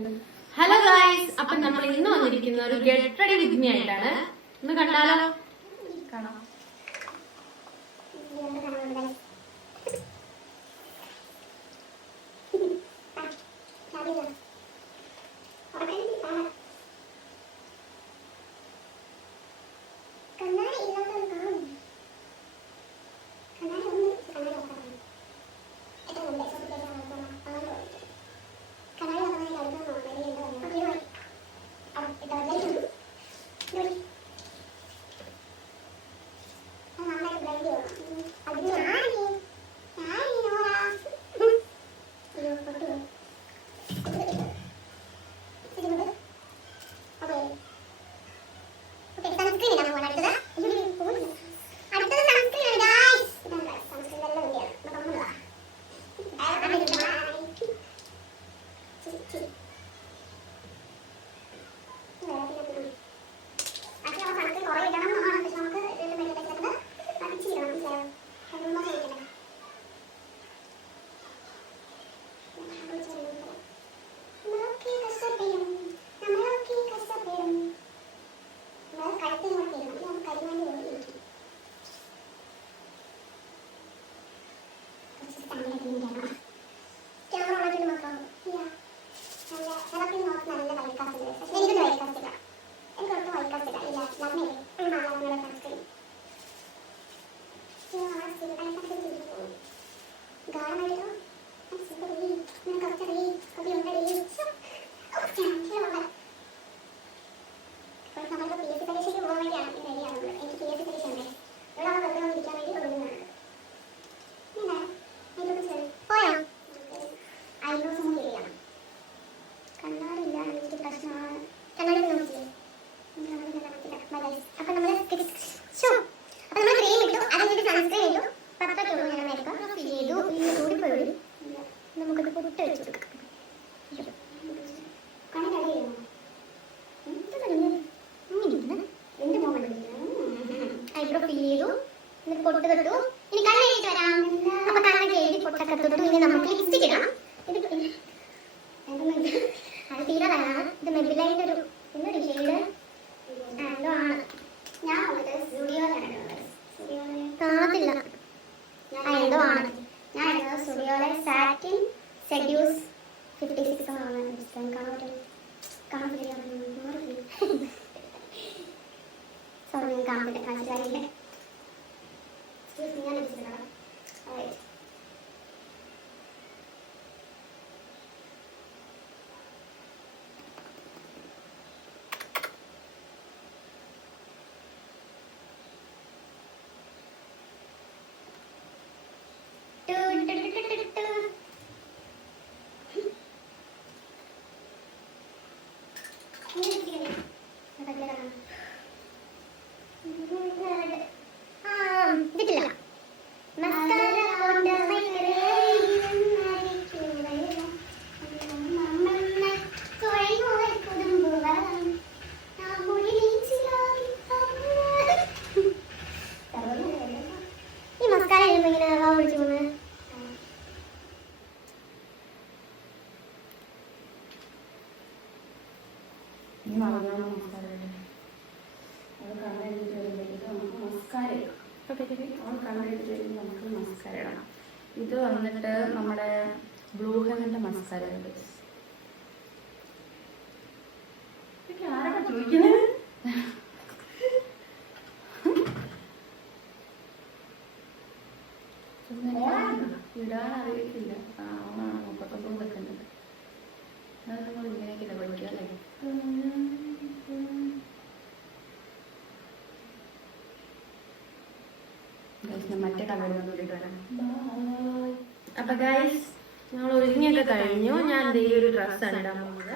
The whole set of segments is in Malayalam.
ഹലോ ഗായ്സ്, അപ്പൊ നമ്മൾ ഇന്ന് വന്നിരിക്കുന്ന ഒരു ഗെറ്റ് റെഡി വിത്ത് മീ ആയിട്ടാണ്. ഒന്ന് കണ്ടാലോ? കാണാം. ഇത് വന്നിട്ട് നമ്മുടെ ബ്ലൂ ഹെവന്റെ മസ്കാര. ഇടാൻ അറിയത്തില്ല. 39 സെക്കൻഡ്. അത് നമ്മൾ ഇങ്ങനെയൊക്കെ പഠിക്കുക അല്ലേ? മറ്റേ അപ്പൊ ഗൈസ്, ഞങ്ങൾ ഒരുങ്ങിയൊക്കെ കഴിഞ്ഞു. ഞാൻ ഈ ഒരു ഡ്രസ്സാണ് ഇടാൻ പോകുന്നത്.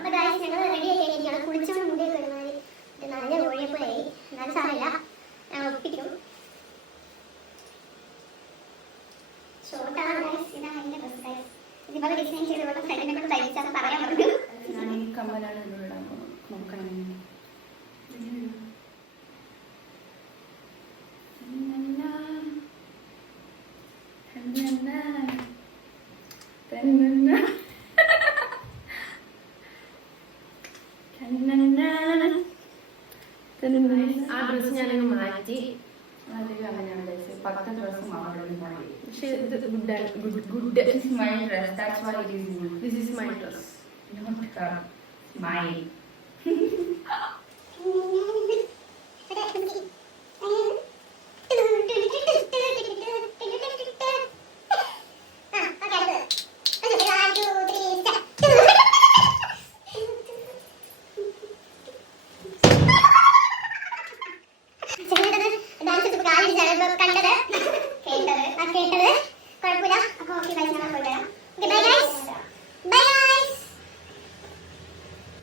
ഞാൻ ഈ കമ്മലാണ് ഇടാൻ പോകുന്നത്. നോക്കണം. ആ ഡ്രസ് ഞാനങ്ങ് മാറ്റി. അങ്ങനെയാണ് 10 ഡ്രസ്സും അവിടെ പോയി. പക്ഷെ ഇത് good. This is my dress. That's why it is new. This is my dress. Not mine. കണ്ടത് കേട്ടത്